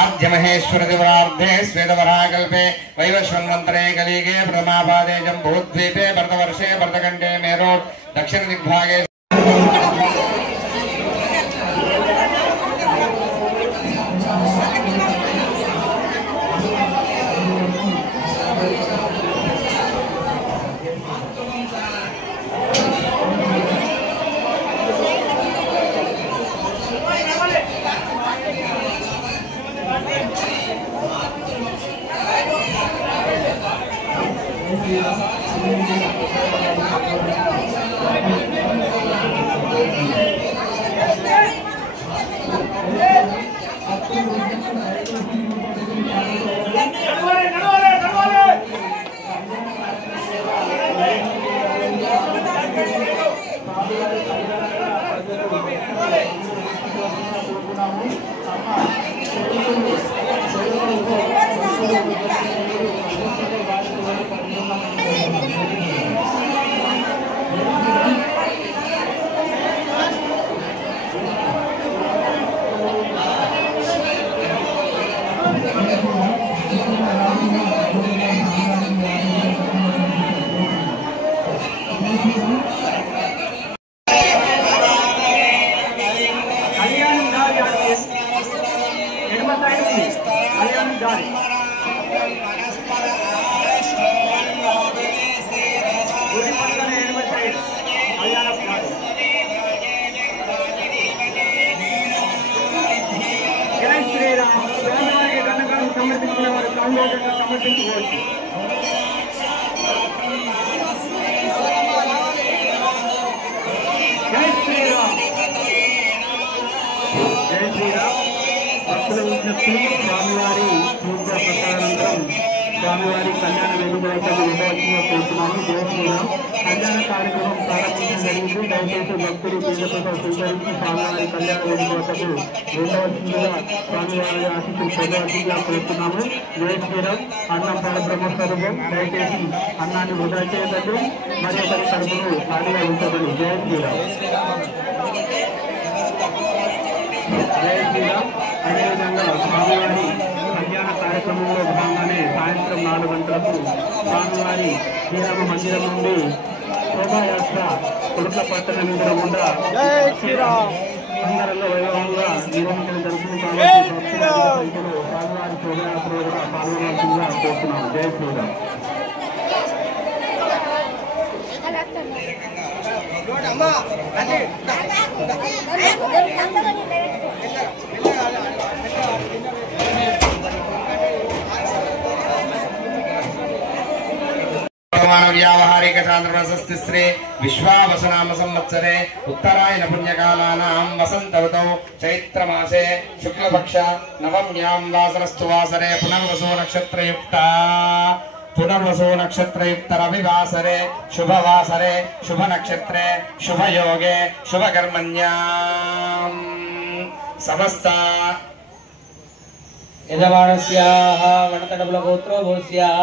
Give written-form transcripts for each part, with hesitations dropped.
आद्य महेश्वर दिवरार्धे श्वेतवराकल्पे वैवस्वन्वन्तरे कलिगे प्रथमापादे जम्बूद्वीपे भरतवर्षे भरतखण्डे मेरोट् दक्षिण दिग्भागे स्वामीवारी कल्याण वेणुगोपाल कल्याण कार्यक्रम प्रारंभिंचడం జరిగింది। దయచేసి భక్తులు తీర్థప్రసాదం స్వీకరించి స్వామివారి కళ్యాణ వేణుగోపాలకు ఉండవలసిందిగా స్వామివారి ఆశీస్సులు పొందవలసిందిగా కోరుతున్నాము। జై శ్రీరామ్। అన్నం పరబ్రహ్మస్వరూపం, దయచేసి అన్నాన్ని వృధా చేయదండి, మరి ఒకరి కడుపును ఖాళీగా ఉంచదండి। జై శ్రీరామ్। జై శ్రీరామ్। అదేవిధంగా స్వామివారి కళ్యాణ కార్యక్రమంలో భాగంగానే సాయంత్రం 4 గంటలకు స్వామివారి శ్రీరామ మందిరం నుండి శోభాయాత్ర కొడుకుల పట్టణ నిందడం గుండా అందరిలో వైభవంగా నిర్వహించడం జరుగుతుంది। కాబట్టి సంఖ్యలో స్వామివారి శోభాయాత్రలో కూడా పాల్గొనాల్సిందిగా కోరుతున్నాం। జై శ్రీరామ్। व्यावहारिक चांद्रवसस्तिस्रे विश्वावसनाम संवत्सरे उत्तरायण पुण्यकालानां वसंत ऋतौ चैत्रमासे शुक्लपक्ष नवम्यां वासरस्तु वासरे पुनर्वसो नक्षत्रयुक्त रविवासरे शुभवासरे शुभनक्षत्रे शुभयोगे शुभकर्मण्यां समस्त यजमानस्याः वनतडबलगोत्रो भोस्याः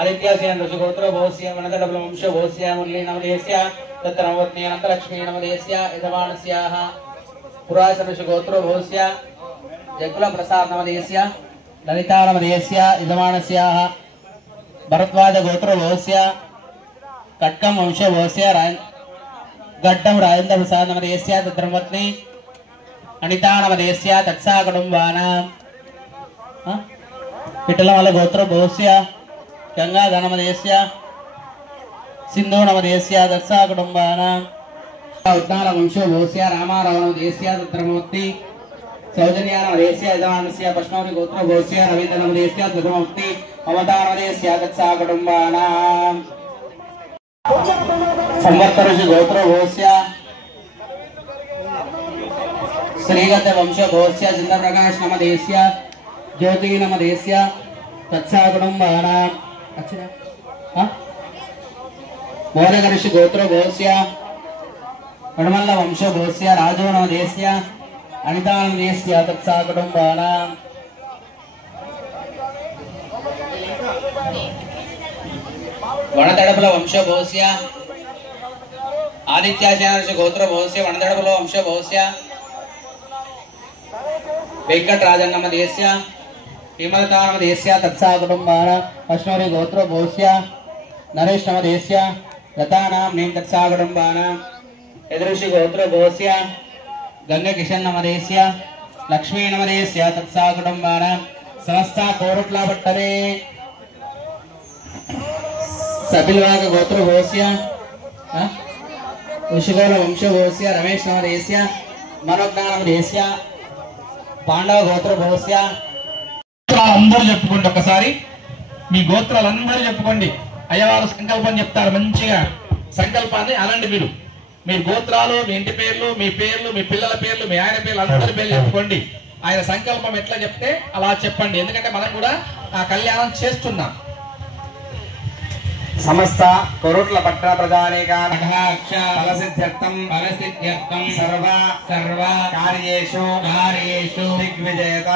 आदित्यासेन ऋषिगोत्रो भोस्य वनतडबल वंशो भोस्य मुरली नवदेस्य तत्र नववत्नी अनन्तलक्ष्मी नवदेस्य यजमानस्याः पुरासन ऋषिगोत्रो भोस्य जयकुल प्रसाद नवदेस्य ललिता नवदेस्य यजमानस्याः भरद्वाज गोत्रो भोस्य कट्कम वंशो भोस्य गड्डम राजेन्द्र प्रसाद नवदेस्य तत्र नववत्नी अनिता नवदेस्य तत्सा कुटुम्बानां पिटलमल गोत्रो भोस्य गंगा गणमदेस्य सिंधु नवदेस्य दत्सा कुटुम्बानां उद्दान वंशो भोस्य रामाराव नवदेस्य तत्रमूर्ति सौजन्या नवदेस्य यजमानस्य पश्नौति गोत्रो भोस्य रवीन्द्र नवदेस्य तत्रमूर्ति ममता नवदेस्य दत्सा कुटुम्बानां संवत्सरस्य गोत्रो भोस्य श्रीगत वंशो भोस्य चंद्रप्रकाश नवदेस्य ज्योति नवदेस्य तत्सा कुटुम्बानां मोरगऋषि गोत्रो भोस्य वडमल्ल वंशो भोस्य राजो नवदेस्य अनिता नवदेस्य तत्सा कुटुम्बानां वनतडबल वंशो भोस्य आदित्यासेन गोत्रो भोस्य वनतडबल वंशो भोस्य वेंकटराजन्नमदेस्य हेमलतानमदेस्य तत्सा कुटुंबान अश्नोरी गोत्रो भोस्य नरेशनमदेस्य लतानां नेम तत्सा कुटुंबान यदृषि गोत्रो भोस्य गंगकिशन्नमदेस्य लक्ष्मीनमदेस्य तत्सा कुटुंबान समस्त कोरुट्ला पट्टरे सबिलवाग गोत्र भोस्य ऋषिगोल वंश भोस्य रमेश नमदेस्य मनोज्ञानमदेस्य पांडव गोत्र भोस्य అందరూ చెప్పుకోండి ఒకసారి మీ గోత్రాలందరూ చెప్పుకోండి అయ్యవారు సంకల్పం చెప్తారు మంచిగా సంకల్పాన్ని అనండి మీరు గోత్రాలు మీ ఇంటి పేర్లు మీ పిల్లల పేర్లు మీ ఆయన పేర్లు అందరి పేర్లు చెప్పుకోండి ఆయన సంకల్పం ఎట్లా చెప్తే అలా చెప్పండి ఎందుకంటే మనం కూడా ఆ కళ్యాణం చేస్తున్నాం సమస్త కోరుట్ల పట్టణ ప్రజానీకాక్షరసిద్ధ్యర్థం సర్వ కార్యేషు దిగ్విజయత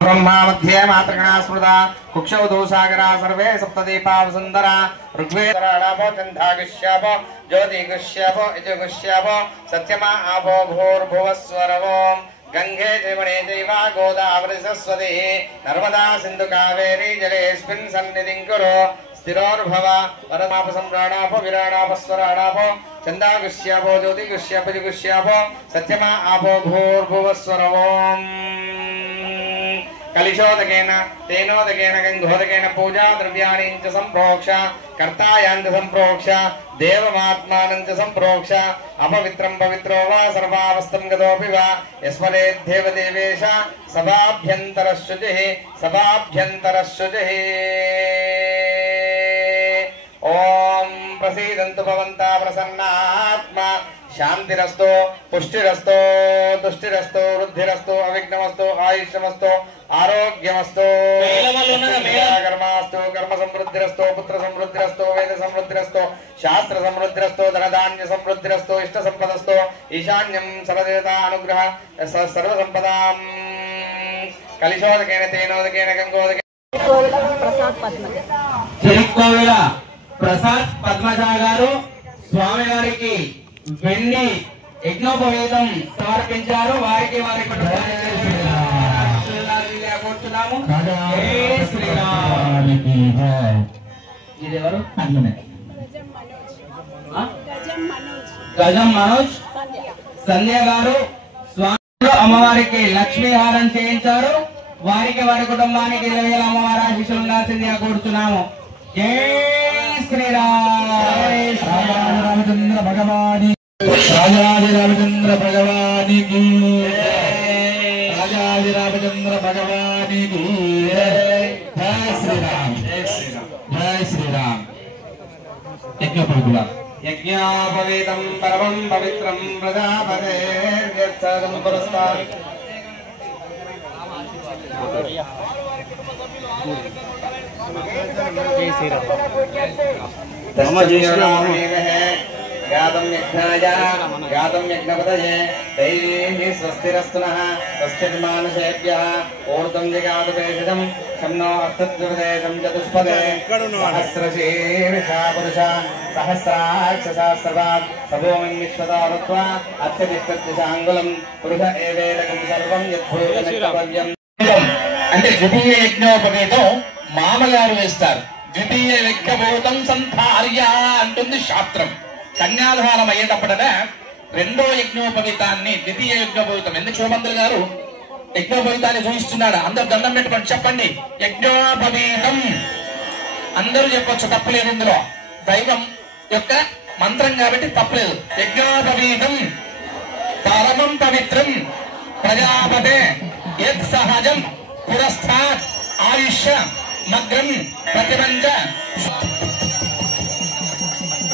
బ్రహ్మా మధ్యే మాతృగణా స్మృత కుక్షౌ దోసాగరా సర్వే సప్తదీపా వసుందర ఋగ్వేదరాణాపో చందాగుష్యాపో జ్యోతిగుష్యాపో యజుగుష్యాపో సత్యమా ఆపో భూర్భువస్వరవో గంగే జయమణే జైవ గోదావరి సరస్వతి నర్మదా సింధు కావేరీ జలేస్మిన్ సన్నిధిం కురు స్థిరోర్భవ వరమాప సంప్రాణాపో విరాణాప స్వరాణాపో చందాగుష్యాపో జ్యోతిగుష్యాపో యజుగుష్యాపో సత్యమా ఆపో భూర్భువస్వరవోం कलिशोदकेन तेनोदकेन गंगोदकेन पूजा द्रव्याणि च संप्रोक्ष कर्तायान् च संप्रोक्ष देवमात्मानं च संप्रोक्ष अपवित्रं पवित्रो वा सर्वावस्थं गतोऽपि वा यस्मरेद्धेव देवेश सभाभ्यन्तरशुचिः ओम प्रसीदन्तु भवन्ता प्रसन्नात्मा शांतिरस्तो पुष्टिरस्तो तुष्टिरस्तो वृद्धिरस्तो अविघ्नमस्तो आयुष्यमस्तो आरोग्यमस्तो कर्मास्तो कर्म समृद्धिरस्तो पुत्र समृद्धिरस्तो वेद समृद्धिरस्तो शास्त्र समृद्धिरस्तो धनधान्य समृद्धिरस्तो इष्ट संपदस्तो ईशान्यं सर्वदेवता अनुग्रह सर्व संपदां कलिशोदकेन तेनोदकेन गंगोदकेन ప్రసాద్ పద్మజ గారు స్వామి వారికి వెండి యజ్ఞోపవేదం సమర్పించారు వారికి ఇదెవరు గజం మనోజ్ సంధ్య గారు స్వామి అమ్మవారికి లక్ష్మీహారం చేయించారు వారికి వారి కుటుంబానికి 20,000 అమ్మవారి ఆశీస్సులు ఉండాల్సిందిగా కోరుతున్నాము జై శ్రీరామ్ రామచంద్ర భగవాని రాజాదిరామచంద్ర భగవానికి రాజాదిరామచంద్ర భగవానికి జై శ్రీరామ్ జై శ్రీరామ్ యజ్ఞపరుల यज्ञोपवीतं परमं पवित्रं प्रजापते यत्सदं पुरस्तात् गातं यज्ञाय गातं यज्ञपतये दैवीः स्वस्तिरस्तु नः स्वस्तिर्मानुषेभ्यः ऊर्ध्वं जगातुपेषजं शं नो अस्तुत्वदेशं चतुष्पदे सहस्रशीर्षा पुरुषा सहस्राक्षसहस्रपात् सभूमिं विश्वतो भूत्वा अत्यतिष्ठत्युषाङ्गुलं पुरुष एवेदकं सर्वं यद्भूतमित्यव्यम् అంటే ద్వితీయ యజ్ఞోపవీతం మామగారు వేస్తారు ద్వితీయ యజ్ఞభూతం సంధార్య అంటుంది శాస్త్రం కన్యాదానం అయ్యేటప్పుడనే రెండో యజ్ఞోపవీతాన్ని ద్వితీయ యజ్ఞోపవీతం ఎందుకు శోభంతులు గారు యజ్ఞోపవీతాన్ని చూపిస్తున్నాడు అందరు దండం పెట్టుకొని చెప్పండి యజ్ఞోపవీతం అందరూ చెప్పొచ్చు తప్పలేదు ఇందులో దైవం యొక్క మంత్రం కాబట్టి తప్పలేదు యజ్ఞోపవీతం పరమం పవిత్రం ప్రజాపతే యత్ సహజం పురస్థాత్ ఆయుష్య మగ్రం ప్రతిబంధ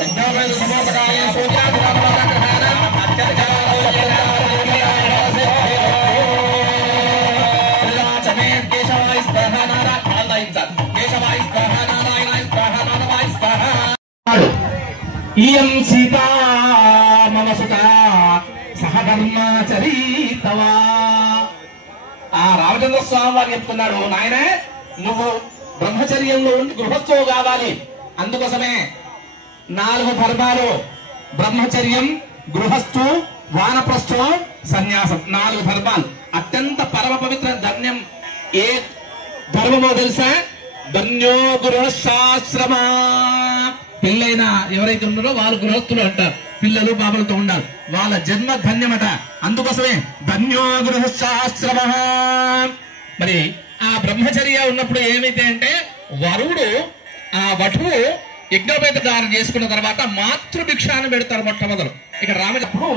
యజ్ఞోపవీత సమోపకాలే ఇయం సీతా మమ సుతా సహధర్మాచరీతవా ఆ రామచంద్ర స్వామి వారు చెప్తున్నాడు నాయన నువ్వు బ్రహ్మచర్యంలో ఉండి గృహస్థువు కావాలి అందుకోసమే 4 ధర్మాలు బ్రహ్మచర్యం గృహస్థు వానప్రస్థం, సన్యాసం, 4 ధర్మాలు. అత్యంత పరమ పవిత్ర ధన్యం ఏ ధర్మమో తెలుసా? ధన్యో గృహశాస్త్రమా. పిల్లైనా ఎవరైతే ఉన్నారో వాళ్ళు గృహస్థులు అంటారు. పిల్లలు బాబులతో ఉండాలి, వాళ్ళ జన్మ ధన్యమట. అందుకోసమే ధన్యో గృహశాస్త్రమా. మరి ఆ బ్రహ్మచర్య ఉన్నప్పుడు ఏమైతే అంటే వరుడు ఆ వటువు యజ్ఞోపేత దానం చేసుకున్న తర్వాత మాతృభిక్షాన్ని పెడతారు మొట్టమొదలు. ఇక్కడ రామచప్పుడు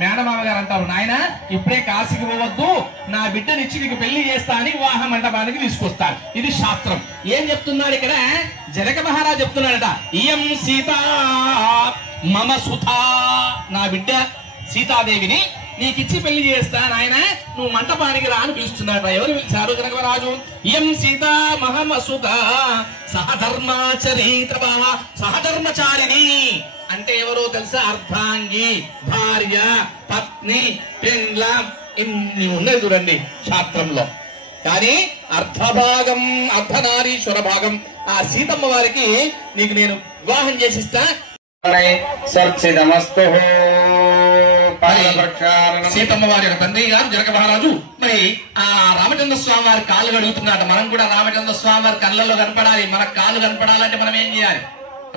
మేనమామ గారు అంటారు, నాయన ఇప్పుడే కాశీకి పోవద్దు, నా బిడ్డనిచ్చి నీకు పెళ్లి చేస్తా అని వివాహ మండపానికి తీసుకొస్తారు. ఇది శాస్త్రం. ఏం చెప్తున్నాడు ఇక్కడ? జనక మహారాజు చెప్తున్నాడట, ఇయం సీత మమ సుధా, నా బిడ్డ సీతాదేవిని నీకిచ్చి పెళ్లి చేస్తా నాయన, నువ్వు మంటపానికి రా అని పిలుస్తున్నాడు. ఎవరు పిలిచారు? జనక మహారాజు. ఇయం సీత మహమ సుధ సహధర్మాచరిత, సహధర్మచారిణి అంటే ఎవరో తెలుసా? అర్ధాంగి, భార్య, పత్ని, పెండ్లం, ఇన్ని ఉన్నాయి చూడండి శాస్త్రంలో. కానీ అర్ధభాగం, అర్ధనారీశ్వర భాగం ఆ సీతమ్మ వారికి నీకు నేను వివాహం చేసిస్తా. సీతమ్మ వారి యొక్క తండ్రి గారు జనక మహారాజు మరి ఆ రామచంద్ర స్వామి వారి కాళ్ళు కడుగుతున్నాడు. మనం కూడా రామచంద్ర స్వామి వారి కళ్ళల్లో కనపడాలి. మన కాళ్ళు కనపడాలంటే మనం ఏం చేయాలి?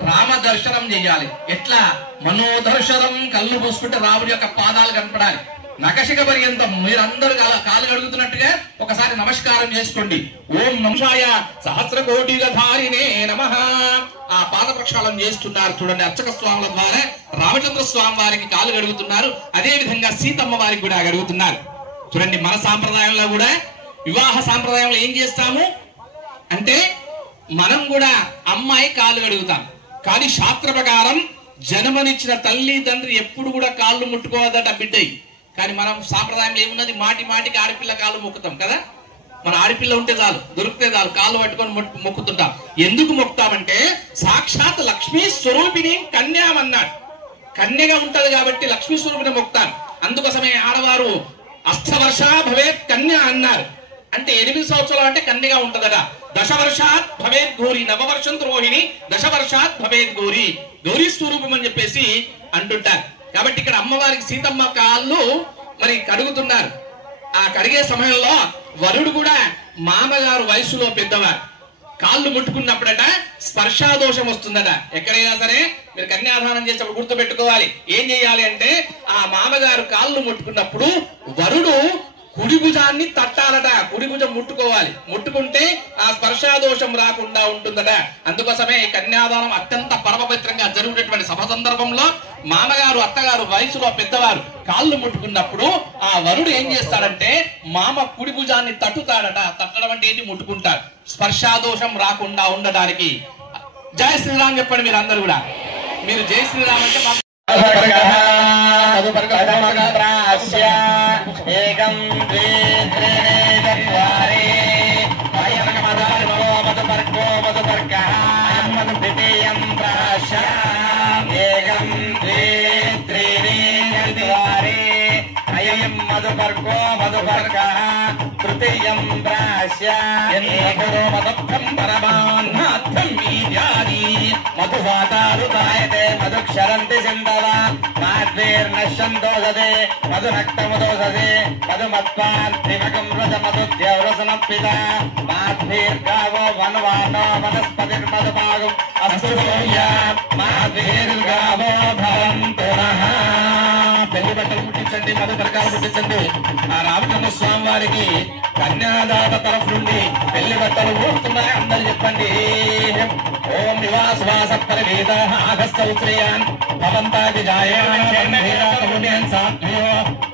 రామ దర్శనం చేయాలి. ఎట్లా? మనోదర్శనం. కళ్ళు పూసుకుంటే రాముడి యొక్క పాదాలు కనపడాలి. నకశిక పర్యంతం మీరందరూ కాలు కడుగుతున్నట్టుగా ఒకసారి నమస్కారం చేసుకోండి. ఓం నమః సహస్ర కోటి ధారిణే నమః. ఆ పాద ప్రక్షాళన చేస్తున్నారు చూడండి. అర్చక స్వాముల ద్వారా రామచంద్ర స్వామి వారికి కాలు గడుగుతున్నారు. అదే విధంగా సీతమ్మ వారికి కూడా గడుగుతున్నారు చూడండి. మన సాంప్రదాయంలో కూడా వివాహ సాంప్రదాయంలో ఏం చేస్తాము అంటే మనం కూడా అమ్మాయి కాలు గడుగుతాం. కానీ శాస్త్ర ప్రకారం జన్మనిచ్చిన తల్లి తండ్రి ఎప్పుడు కూడా కాళ్ళు ముట్టుకోవద్దట బిడ్డయి. కానీ మనం సాంప్రదాయంలో ఏమున్నది? మాటి మాటికి ఆడపిల్ల కాళ్ళు మొక్కుతాం కదా. మన ఆడపిల్ల ఉంటే చాలు, దొరికితే చాలు, కాళ్ళు పట్టుకొని మొక్కుతుంటాం. ఎందుకు మొక్కుతామంటే సాక్షాత్ లక్ష్మీ స్వరూపిణి కన్యామన్నాడు. కన్యగా ఉంటది కాబట్టి లక్ష్మీ స్వరూపిణి మొక్కుతాం. అందుకోసమే ఆడవారు అష్టవర్ష భవేత్ కన్య అన్నారు. అంటే 8 సంవత్సరాలు అంటే కన్యగా ఉంటదట. దశవర్షాత్ భవేత్ గౌరి, నవవర్షం రోహిణి దశవర్షాత్ భవేత్ గౌరి, గౌరీ స్వరూపం అని చెప్పేసి అంటుంటారు. కాబట్టి ఇక్కడ అమ్మవారికి సీతమ్మ కాళ్ళు మరి కడుగుతున్నారు. ఆ కడిగే సమయంలో వరుడు కూడా మామగారు వయసులో పెద్దవారు కాళ్ళు ముట్టుకున్నప్పుడట స్పర్శాదోషం వస్తుందట. ఎక్కడైనా సరే మీరు కన్యాదానం చేసేటప్పుడు గుర్తు పెట్టుకోవాలి. ఏం చేయాలి అంటే ఆ మామగారు కాళ్ళు ముట్టుకున్నప్పుడు వరుడు కుడి భుజాన్ని తట్టాలట. కుడి భుజం ముట్టుకోవాలి. ముట్టుకుంటే ఆ స్పర్శాదోషం రాకుండా ఉంటుందట. అందుకోసమే కన్యాదానం అత్యంత పరమపవిత్రంగా జరుగుతున్నటువంటి సభ సందర్భంలో మామగారు అత్తగారు వయసులో పెద్దవారు కాళ్ళు ముట్టుకున్నప్పుడు ఆ వరుడు ఏం చేస్తాడంటే మామ కుడి భుజాన్ని తట్టుతాడట. తట్టడం అంటే ఏంటి? ముట్టుకుంటాడు. స్పర్శాదోషం రాకుండా ఉండడానికి. జై శ్రీరామ్ చెప్పండి మీరు అందరూ కూడా. మీరు జై శ్రీరామ్ అంటే ఏకం ద్వే త్రీణి చత్వారి అయం మదర్గో మధుపర్గో మధుపర్గః అయం మధు ద్వితీయం ప్రాశ్య ఏకం ద్వే త్రీణి చత్వారి అయం మధుపర్గో మధుపర్గః తృతీయం ప్రాశ్య ఏకో మధుఃఖం పరమాన్నార్థం మీద్యాది మధువాతారుతాయతే మధుక్షరంతి సింధవ మాద్వేర్నశ్యంతోషదే మధురక్తముదోషదే మధుమత్వార్థిమకం వ్రజమధుద్యవ్రసమప్పిత మాద్వేర్గావో వన్వానో వనస్పతిర్మధుపాగం అస్తు సూర్య మాద్వేర్గావో భవంతు నః. పెళ్లి బట్టలు పుట్టించండి, మధుపర్కాలు పుట్టించండి. ఆ రామచంద్ర స్వామి వారికి కన్యాదాత తరఫు నుండి పెళ్లి బట్టలు పూడుతున్నాయి. అందరూ చెప్పండి. ఓం నివాసవాస పరివేద ఆగస్తౌశ్రయాన్ భవంతాది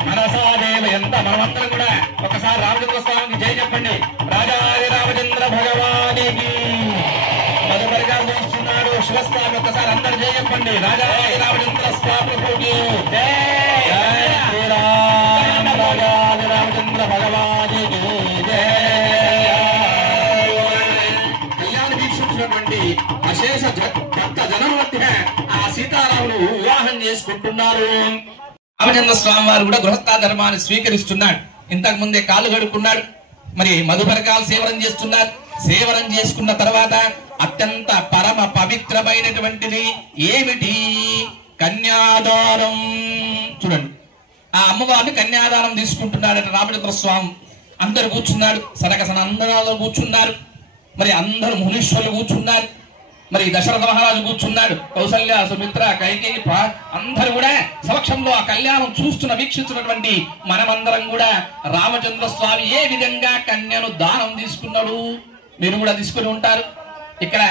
మనసాదేవ. ఎంత మనమందరం కూడా ఒకసారి రామచంద్ర స్వామికి జై చెప్పండి. రాజాది రామచంద్ర భగవానికి మధుపరిగా చూస్తున్నాడు శివస్వామి. ఒకసారి అందరు జై చెప్పండి. రాజాది రామచంద్ర స్వామికి జై. శ్రీరామ రాజాది రామచంద్ర భగవానికి జై. కళ్యాణ వీక్షించినటువంటి అశేష భక్త జనం మధ్య ఆ సీతారాములు వివాహం చేసుకుంటున్నారు. రామచంద్ర స్వామి వారు కూడా గృహస్థ ధర్మాన్ని స్వీకరిస్తున్నాడు. ఇంతకు ముందే కాళ్ళు కడుక్కున్నాడు. మరి మధుపరకాలు సేవనం చేస్తున్నారు. సేవనం చేసుకున్న తర్వాత అత్యంత పరమ పవిత్రమైనటువంటిది ఏమిటి? కన్యాదానం. చూడండి, ఆ అమ్మవారిని కన్యాదానం తీసుకుంటున్నాడట రామచంద్ర స్వామి. అందరు కూర్చున్నాడు, సనక సనందనాలు కూర్చున్నారు, మరి అందరు మునీశ్వరులు కూర్చున్నారు, మరి దశరథ మహారాజు కూర్చున్నాడు, కౌసల్య, సుమిత్ర, కైకేయి అందరూ కూడా సమక్షంలో ఆ కళ్యాణం వీక్షిస్తున్నటువంటి మనమందరం కూడా రామచంద్ర స్వామి ఏ విధంగా కన్యను దానం తీసుకున్నాడు మీరు కూడా తీసుకుని ఉంటారు. ఇక్కడ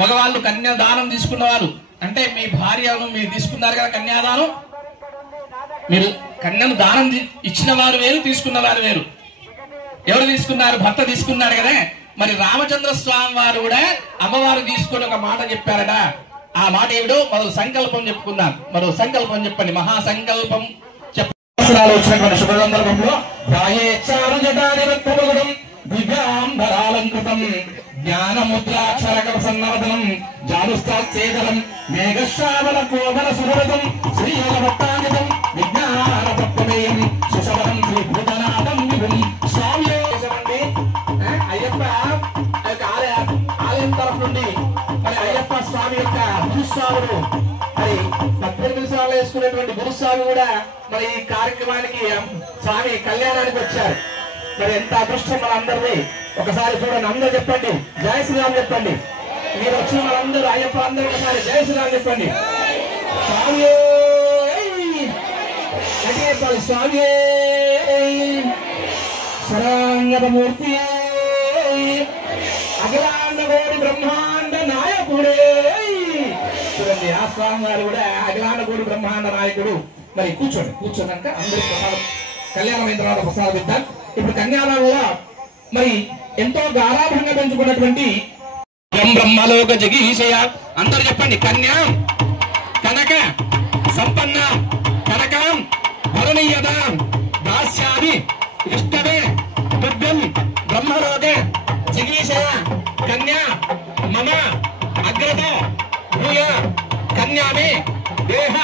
మగవాళ్ళు కన్య దానం తీసుకున్న వాళ్ళు అంటే మీ భార్యను మీరు తీసుకున్నారు కదా కన్యాదానం. మీరు కన్యను దానం ఇచ్చిన వారు వేరు, తీసుకున్న వారు వేరు. ఎవరు తీసుకున్నారు? భర్త తీసుకున్నాడు కదా. మరి రామచంద్ర స్వామి వారు కూడా అమ్మవారు తీసుకొని ఒక మాట చెప్పారట. ఆ మాట ఏమిటో మరో సంకల్పం చెప్పుకుందాం. మరో సంకల్పం చెప్పండి. మహాసంకల్పం వచ్చినటువంటి శుభ సందర్భంలో దివ్యాంబరాలంకృతం జ్ఞానముద్రాక్షరకసన్నవదనం జానుస్తాచేదనం మేఘశ్రావణ కోమల సురవతం శ్రీయోగభక్తానితం విజ్ఞానపత్రమేయం సుశవరం శ్రీభూతనాథం విభుం స్వామి. అయ్యప్ప ఆలయం తరఫు నుండి మరి అయ్యప్ప స్వామి యొక్క గురుస్వాములు మరి 18 సార్లు వేసుకునేటువంటి గురుస్వామి కూడా మరి ఈ కార్యక్రమానికి స్వామి కళ్యాణానికి వచ్చారు. మరి ఎంత అదృష్టం మన అందరిది. ఒకసారి చూడండి, అందరూ చెప్పండి జై శ్రీరామ్ చెప్పండి. మీరు వచ్చిన వాళ్ళందరూ అయ్యప్ప అందరూ ఒకసారి జై శ్రీరామ్ చెప్పండి. స్వామి స్వామి శరాంగమూర్తి అఖిలాండ కోటి బ్రహ్మాండ నాయకుడే. చూడండి, ఆ స్వామి గారు కూడా అఖిలాండ కోటి బ్రహ్మాండ నాయకుడు. మరి కూర్చోండి అంటే అందరికి ప్రసాదం కళ్యాణం అయిన తర్వాత ప్రసాదం ఇద్దాం. ఇప్పుడు కన్యాదానంలో మరి ఎంతో గారాభంగా పెంచుకున్నటువంటి బ్రహ్మలోక జగీశయ అందరూ చెప్పండి. కన్యా కనక సంపన్న కనకం భరణీయత దాస్యాది ఇష్టమే దుర్గం బ్రహ్మలోక జగీశయ కన్యా మమ అగ్రత భూయ కన్యామే దేహ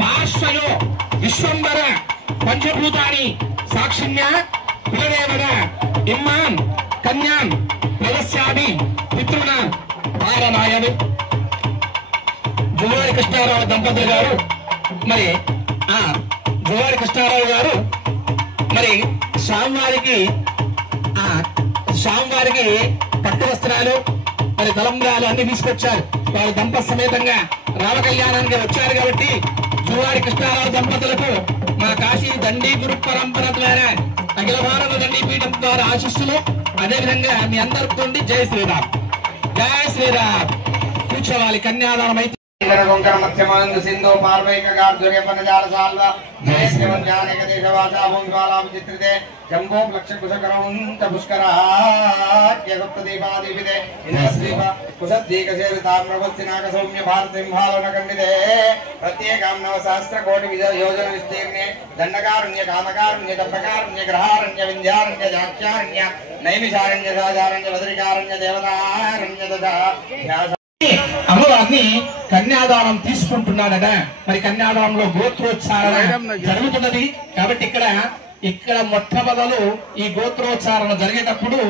పాశ్వయో విశ్వంబర పంచభూతాని సాక్షిణ్య కులదేవత ఇమ్మాం కన్యాం ప్రదస్యామి పితృణ పారనాయను. జువారి కృష్ణారావు దంపతులు గారు మరి జువారి కృష్ణారావు గారు మరి స్వామివారికి పట్టు వస్త్రాలు మరి తలంబ్రాలు అన్ని తీసుకొచ్చారు. వారు దంపతి సమేతంగా రామ కళ్యాణానికి వచ్చారు కాబట్టి జువారి కృష్ణారావు దంపతులకు మా కాశీ దండీ గురు పరంపర ద్వారా అఖిల భారత దండీపీఠం ద్వారా ఆశిస్సులు. అదేవిధంగా మీ అందరితో జై శ్రీరామ్ జై శ్రీరామ్. కూర్చోవాలి. కన్యాదానం అయితే మధ్యమానంద సింధు పార్వైక గార్ధుర్య పనజాల సాల్వ జయశ్రీమజ్ఞానేక దేశవాసా భూమివాలాం చిత్రితే జంబో లక్ష కుశకరౌంత పుష్కరాద్యగుప్తదీపాదీపితే ఇంద్రశ్రీప కుశద్దీకసేవితామ్రవస్తినాక సౌమ్య భారతింహాలోన ఖండితే ప్రత్యేకాం నవ సహస్ర కోటి యోజన విస్తీర్ణే దండకారుణ్య కామకారుణ్య దర్భకారుణ్య గ్రహారణ్య వింధ్యారణ్య జాక్యారణ్య నైమిషారణ్య సాధారణ్య వదరికారణ్య దేవతారణ్య దశ అమ్మవారిని కన్యాదానం తీసుకుంటున్నాడట. మరి కన్యాదానంలో గోత్రోచ్చారణ జరుగుతున్నది కాబట్టి ఇక్కడ మొట్టమొదలు ఈ గోత్రోచ్చారణ జరిగేటప్పుడు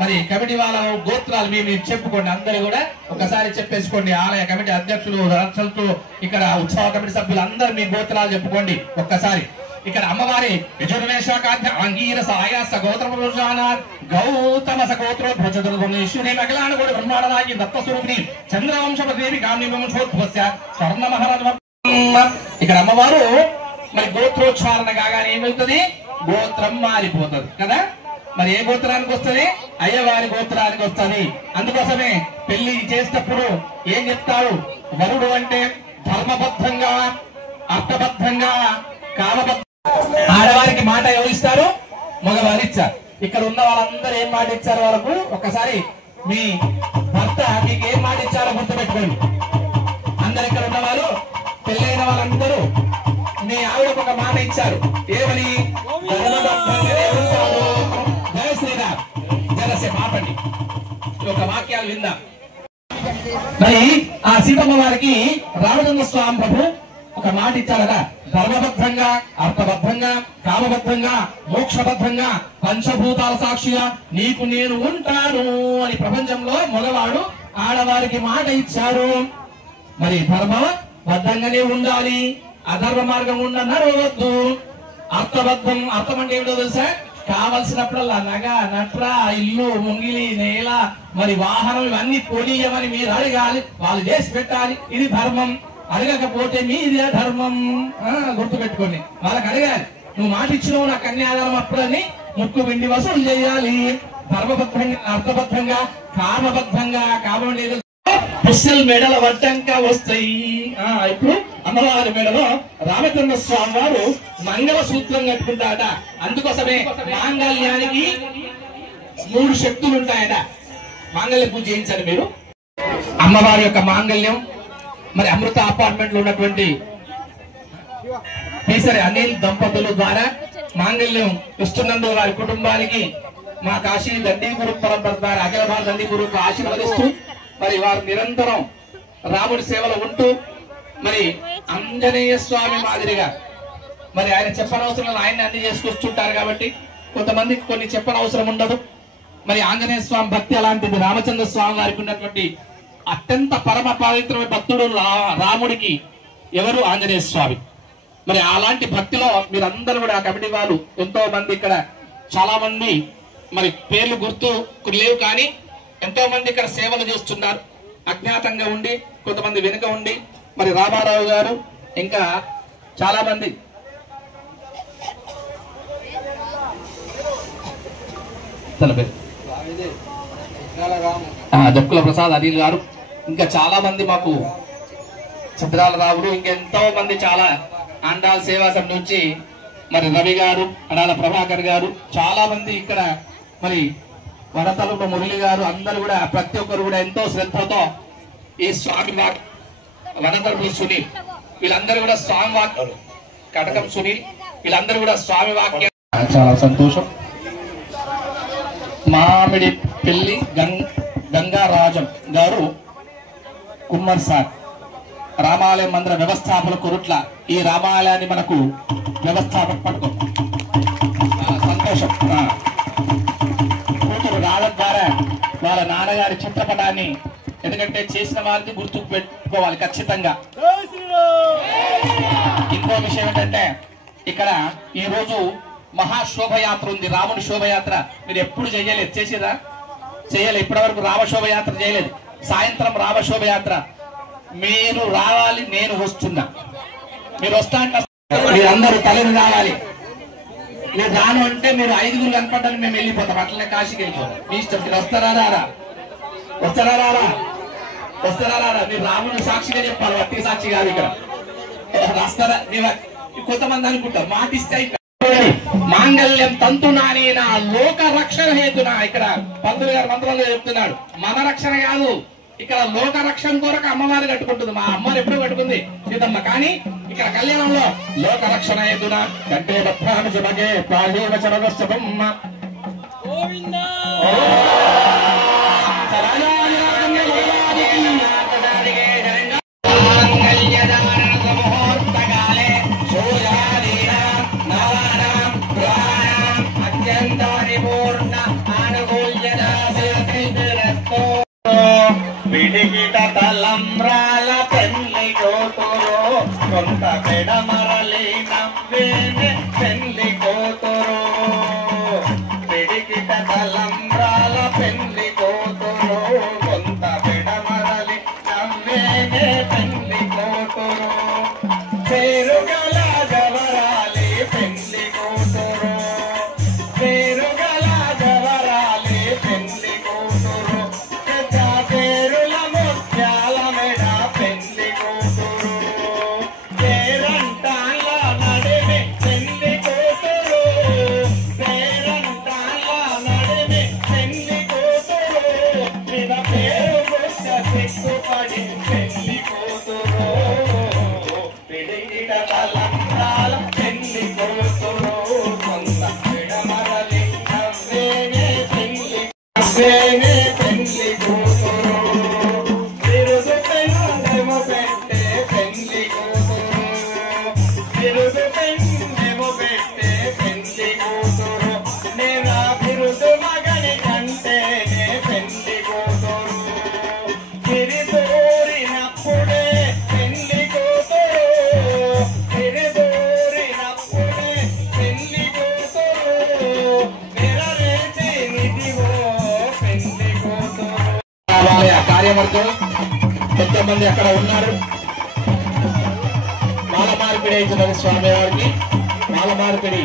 మరి కమిటీ వాళ్ళ గోత్రాలు మీరు చెప్పుకోండి. అందరూ కూడా ఒకసారి చెప్పేసుకోండి. ఆలయ కమిటీ అధ్యక్షులు రక్షలతో ఇక్కడ ఉత్సవ కమిటీ సభ్యులు అందరూ మీ గోత్రాలు చెప్పుకోండి ఒక్కసారి. ఇక్కడ అమ్మవారి యజుర్వేశాకాధ్య అంగీరస ఆయాస గోత్ర గౌతమ సగోత్రోధ్వజుని మగలాన కూడా బ్రహ్మాండనాగి దత్తస్వరూపిణి చంద్రవంశపదేవి కామ్యోత్సవ స్వర్ణ మహారాజు. ఇక్కడ అమ్మవారు మరి గోత్రోచ్చారణ కాగానే ఏమవుతుంది? గోత్రం మారిపోతుంది కదా. మరి ఏ గోత్రానికి వస్తుంది? అయ్యవారి గోత్రానికి వస్తుంది. అందుకోసమే పెళ్లి చేసేటప్పుడు ఏం చెప్తారు? వరుడు అంటే ధర్మబద్ధంగా, అర్థబద్ధంగా, కామబద్ధ. ఆడవారికి మాట ఎవరు ఇస్తారు? మగవారు ఇచ్చారు. ఇక్కడ ఉన్న వాళ్ళందరూ ఏం మాట ఇచ్చారు వాళ్ళకు? ఒక్కసారి మీ భర్త మీకు ఏం మాట ఇచ్చారో గుర్తుపెట్టుకోండి. అందరు ఇక్కడ ఉన్న వాళ్ళు పెళ్ళైన వాళ్ళందరూ మీ ఆవిడకు ఒక మాట ఇచ్చారు. ఏమని? జయ శ్రీరామ్ జలసే మాపండి. ఒక వాక్యాలు విందాం. మరి ఆ సీతమ్మ వారికి రామచంద్ర స్వామి ప్రభు ఒక మాట ఇచ్చారట. ధర్మబద్ధంగా, అర్థబద్ధంగా, కామబద్ధంగా, మోక్షబద్ధంగా, పంచభూతాల సాక్షిగా నీకు నేను ఉంటాను అని ప్రపంచంలో మగవాడు ఆడవారికి మాట ఇచ్చారు. మరి ధర్మబద్ధంగానే ఉండాలి, అధర్మ మార్గం నడవద్దు. అర్థబద్ధం, అర్థం అంటే ఏమిటో తెలుసా? కావలసినప్పుడల్లా నగ, నట్ర, ఇల్లు, ముంగిలి, నేల, మరి వాహనం ఇవన్నీ కొనియమని మీరు అడగాలి, వాళ్ళు చేసి పెట్టాలి. ఇది ధర్మం. అడగకపోతే మీదే ధర్మం. గుర్తు పెట్టుకోండి. వాళ్ళకి అడగాలి, నువ్వు మాట ఇచ్చినావు నాకు కన్యాదానం అప్పుడని ముక్కు వెండి వసూలు చేయాలి. ధర్మబద్ధంగా, అర్థబద్ధంగా, కామబద్ధంగా. కామం లేదు పుస్తల మెడల వడ్డంకా వస్తాయి. ఇప్పుడు అమ్మవారి మెడలో రామచంద్ర స్వామి వారు మంగళ సూత్రం కట్టుకుంటాట. అందుకోసమే మాంగళ్యానికి 3 శక్తులు ఉంటాయట. మాంగళ్య పూజ చేయించండి మీరు. అమ్మవారి యొక్క మాంగళ్యం మరి అమృత అపార్ట్మెంట్ లో ఉన్నటువంటి పీసరి అనిల్ దంపతుల ద్వారా మాంగళ్యం ఇస్తున్నందుకు వారి కుటుంబానికి మా కాశీ దండి గురు పరంపర ద్వారా అఖిల భారత దండి గురుకు ఆశీర్వదిస్తూ మరి వారు నిరంతరం రాముడి సేవలో ఉంటూ మరి ఆంజనేయ స్వామి మాదిరిగా మరి ఆయన చెప్పనవసరం ఆయన్ని అన్ని చేసుకొస్తుంటారు. కాబట్టి కొంతమందికి కొన్ని చెప్పనవసరం ఉండదు. మరి ఆంజనేయ స్వామి భక్తి అలాంటిది. రామచంద్ర స్వామి వారికి ఉన్నటువంటి అత్యంత పరమ పవిత్రమైన భక్తుడు రాముడికి ఎవరు? ఆంజనేయ స్వామి. మరి అలాంటి భక్తిలో మీరందరూ కూడా ఆ కమిటీ వాళ్ళు ఎంతో మంది ఇక్కడ చాలా మంది మరి పేర్లు గుర్తు లేవు, కానీ ఎంతో మంది ఇక్కడ సేవలు చేస్తున్నారు. అజ్ఞాతంగా ఉండి, కొంతమంది వెనుక ఉండి, మరి రామారావు గారు ఇంకా చాలా మంది జక్కుల ప్రసాద్ అనిల్ గారు ఇంకా చాలా మంది మాకు చిత్రాల రావులు ఇంకెంతో మంది చాలా అండాల సేవా సమితి నుంచి మరి రవి గారు, అడాల ప్రభాకర్ గారు చాలా మంది ఇక్కడ మరి వనతలుపు మురళి గారు అందరూ కూడా ప్రతి ఒక్కరు కూడా ఎంతో శ్రద్ధతో ఈ స్వామి వాక్ వనతలుపు సునీల్ వీళ్ళందరూ కూడా స్వామి వాక్ కటకం సునీల్ వీళ్ళందరూ కూడా స్వామి వాక్యం చాలా సంతోషం. మామిడి పెళ్లి గంగారాజం గారు కుమ్మర్ సార్ రామాలయం మందిర వ్యవస్థాపన కొరుట్ల. ఈ రామాలయాన్ని మనకు వ్యవస్థాపక పట్టుకో సంతోషం. కూతురు రావడం ద్వారా వాళ్ళ నాన్నగారి చిత్రపటాన్ని ఎందుకంటే చేసిన వారికి గుర్తుకు పెట్టుకోవాలి ఖచ్చితంగా. ఇంకో విషయం ఏంటంటే ఇక్కడ ఈ రోజు మహాశోభయాత్ర ఉంది. రాముని శోభయాత్ర మీరు ఎప్పుడు చేయలేదు, చేసిరా? చేయలేదు. ఇప్పటి వరకు రామశోభయాత్ర చేయలేదు. సాయంత్రం రామశోభయాత్ర మీరు రావాలి, నేను వస్తున్నా. మీరు వస్తా అంటే మీరందరూ తలని రావాలి. మీరు రాను అంటే మీరు 5గురు కనపడ్డాను మేము వెళ్ళిపోతాం, అట్లనే కాశీకి వెళ్ళిపోతాం. మీ ఇష్టం. మీరు వస్తారా రారా? వస్తారా రారా? వస్తారా రారా? మీరు రాముని సాక్షిగా చెప్పాలి, వట్టి సాక్షి కాదు. ఇక్కడ వస్తారా? కొంతమంది అనుకుంటారు మాటిస్తే మాంగళ్యం తంతునానేనా లోక రక్షణ హేతున. ఇక్కడ పంతులు గారు మంత్రంలో చెప్తున్నాడు మన రక్షణ కాదు, ఇక్కడ లోక రక్షణ కొరకు అమ్మవారు కట్టుకుంటుంది. మా అమ్మవారు ఎప్పుడూ కట్టుకుంది సీతమ్మ, కానీ ఇక్కడ కళ్యాణంలో లోక రక్షణ హేతున కంటే భద్రాను శుభగే ప్రాహేవ చమగస్తమ్మ పిడిగిట తలంబ్రాల పెళ్లి కూతురు కొంత పెడమరలి నవ్వేనే పెళ్లి కూతురు. పిడిగిట తలంబ్రాల పెళ్లి కూతురు కొంత పెడమరలి నవ్వేనే పెళ్లి కూతురు. పేరుగల జవరాలి పెళ్లి కూతురు, పేరుగల జవరాలి పెళ్లి కూతురు. పేరుల ముత్యాల మెడ పెళ్లి కూతురు, పేరంటాల నడిమి పెళ్లి కూతురు, పేరంటాల నడిమి పెళ్లి కూతురు. మీద పేరు గుర్త సిగ్గుపడి పెళ్లి కూతురు. పిడిగిట తలంబ్రాల పెళ్లి కూతురు కొంత విడమరలి నవ్వేనే పెళ్లి నవ్వేనే పెళ్లి కూతురు. తిరుగు పెన్నెము పెట్టే పెళ్లి కూతురు, తిరుగు పెన్నెము పెట్టే పెళ్లి కూతురు. నేను బిరుదు మగని కంటేనే పెళ్లి కూతురు. తిరిదూరినప్పుడే పెళ్లి కూతురు, తిరిదూరినప్పుడే కార్యవర్గం ఎంతమంది అక్కడ ఉన్నారు. మాల మార్పిడి అవుతున్నది స్వామివారికి. మాల మార్పిడి